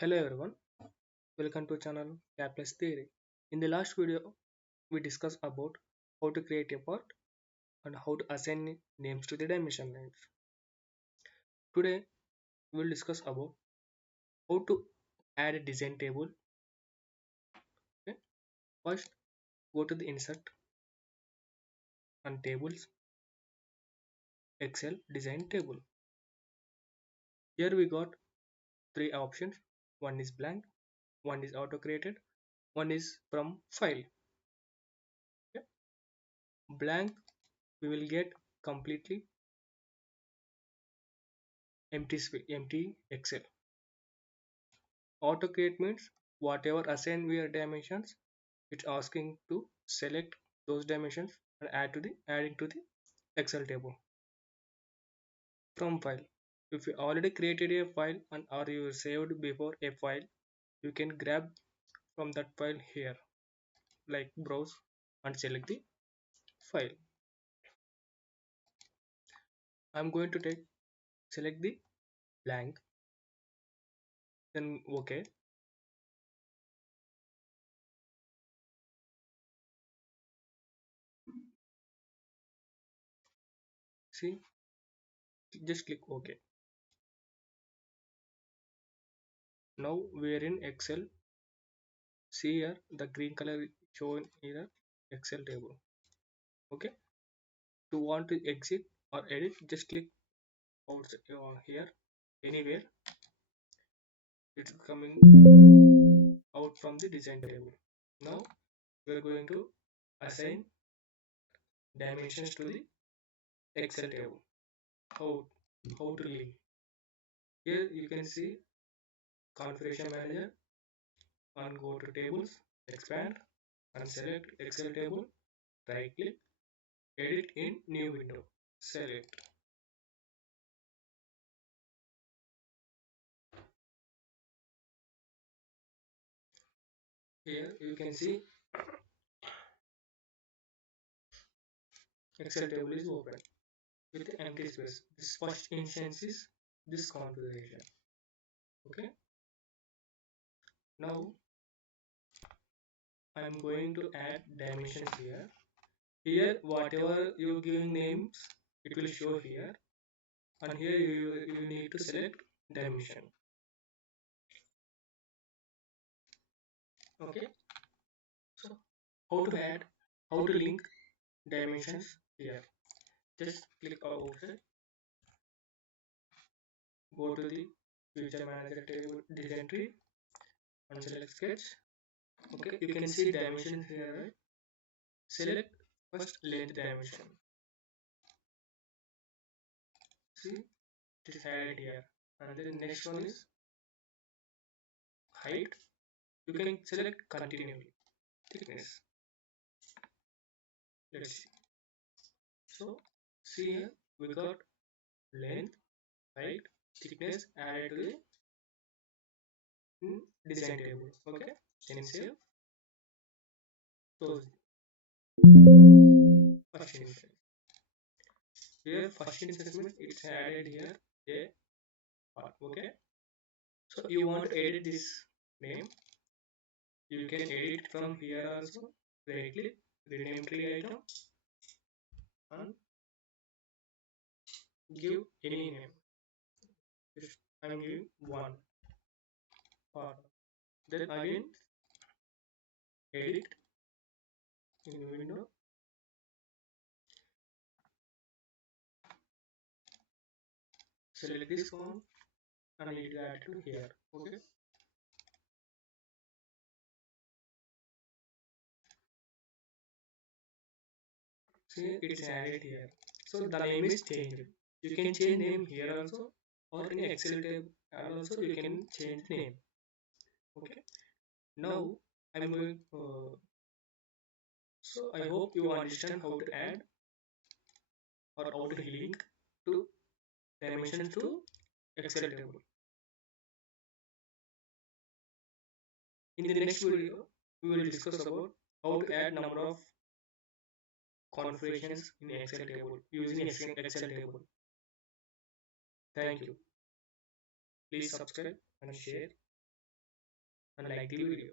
Hello everyone, welcome to channel Cadd+Theory. In the last video, we discussed about how to create a part and how to assign names to the dimension lines. Today, we will discuss about how to add a design table. Okay? First, go to the Insert and Tables, Excel Design Table. Here we got three options. One is blank, one is auto-created, one is from file. Okay? Blank, we will get completely empty Excel. Auto-create means whatever assigned we dimensions, it's asking to select those dimensions and adding to the Excel table. From file, if you already created a file and or you saved before a file, you can grab from that file here, like browse and select the file. I'm going to select the blank, then OK. See, just click OK. Now we're in Excel. See here the green color shown here Excel table. Okay, to want to exit or edit, just click out here anywhere. It's coming out from the design table. Now we're going to assign dimensions to the Excel table. How to link? Here you can see configuration manager and go to tables, expand and select Excel table, right click, edit in new window, select. Here you can see Excel table is open with empty space. This first instance is this configuration. Okay, now I am going to add dimensions here. Here whatever you giving names, it will show here, and here you need to select dimension. Okay, so how to link dimensions here. Just click outside, go to the feature manager table design tree and select sketch. Okay, you can see dimensions here, right? Select first length dimension. See, it is added here. And then next one is height. You can select continually. Thickness. Let's see. So see here we got length, height, thickness added to the design table. Okay. Then save. Close. First instance. Here first instance means it's added here a part. Okay. So you want to edit this name. You can edit from here also. Right click, rename tree item and give any name. Just I'm giving one part. Then again edit in window. Select this one and it will add to here. Okay. See, it's added here. So the name is changed. You can change name here also or in Excel tab also you can change name. Okay. Now I'm going. So I hope you understand how to add or how to link to dimensions to Excel table. In the next video, we will discuss about how to add number of configurations in Excel table using Excel table. Thank you. Please subscribe and share. and like the video.